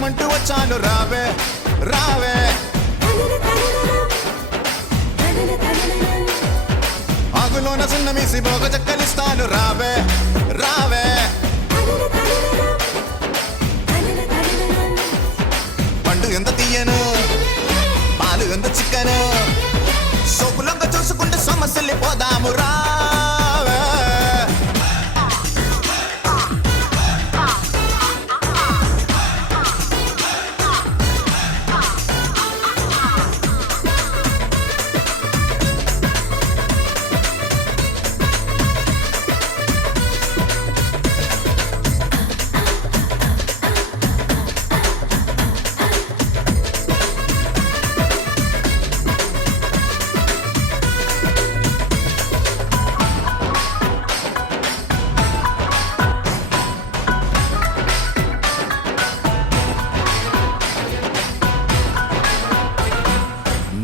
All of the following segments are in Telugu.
అందమంటూ వచ్చాను రావే రావే ఆగులోన సున్న మీసి బోగ చెక్కలిస్తాను రావే రావే పండు ఎంత తీయను పాలు ఎంత చిక్కను సోపులంగా చూసుకుంటే సమస్యలు పోదాము రావే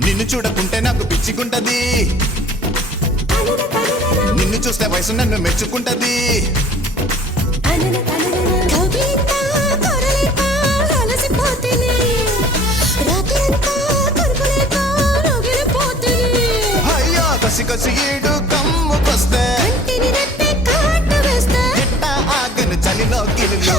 నిన్ను చూడకుంటే నాకు పిచ్చిగుంటది నిన్ను చూస్తే వయసు నన్ను మెచ్చుకుంటది అయ్యో కసి కసి ఈడు కమ్ముకొస్తే గిట్ట ఆగను చలిలో గిలులు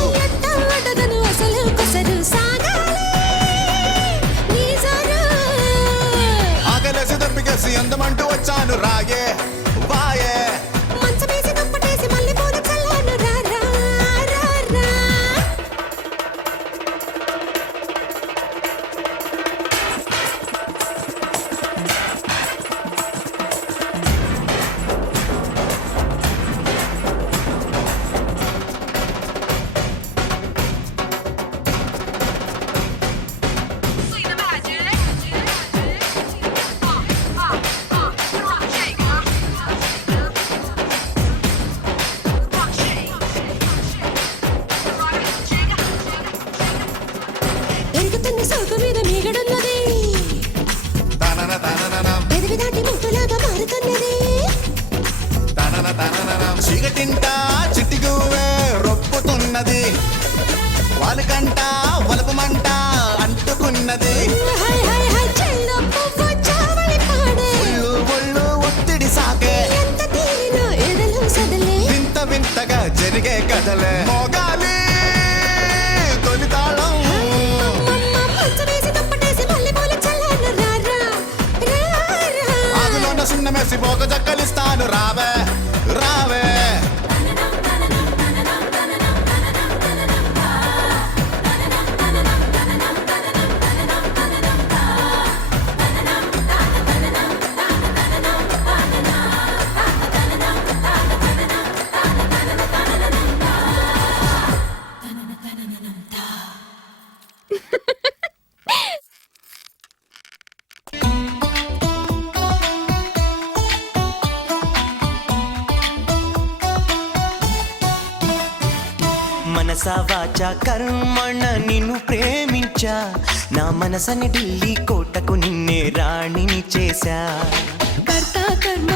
ఆగలేసి తప్పికేసి అందమంటూ వచ్చాను రాయే వాయే సోకు మీద మీగడున్నది పెదవి దాటి ముట్టులాగా మారుతున్నది చీకటింట చిట్టిగువే రొప్పుతున్నది వాళ్ళకంట వలపమంట అంటుకున్నది ఒళ్ళు ఒళ్ళు ఒత్తిడి సాకే వింత వింతగా జరిగే కథలే మోగాలి తొలితాళం ఆగులోన సున్నమేసి పోక చక్కలిస్తాను రావే రావే మనసా వాచా కర్మణ నిన్ను ప్రేమించా నా మనసని ఢిల్లీ కోటకు నిన్నే రాణిని చేశా కర్త కర్మ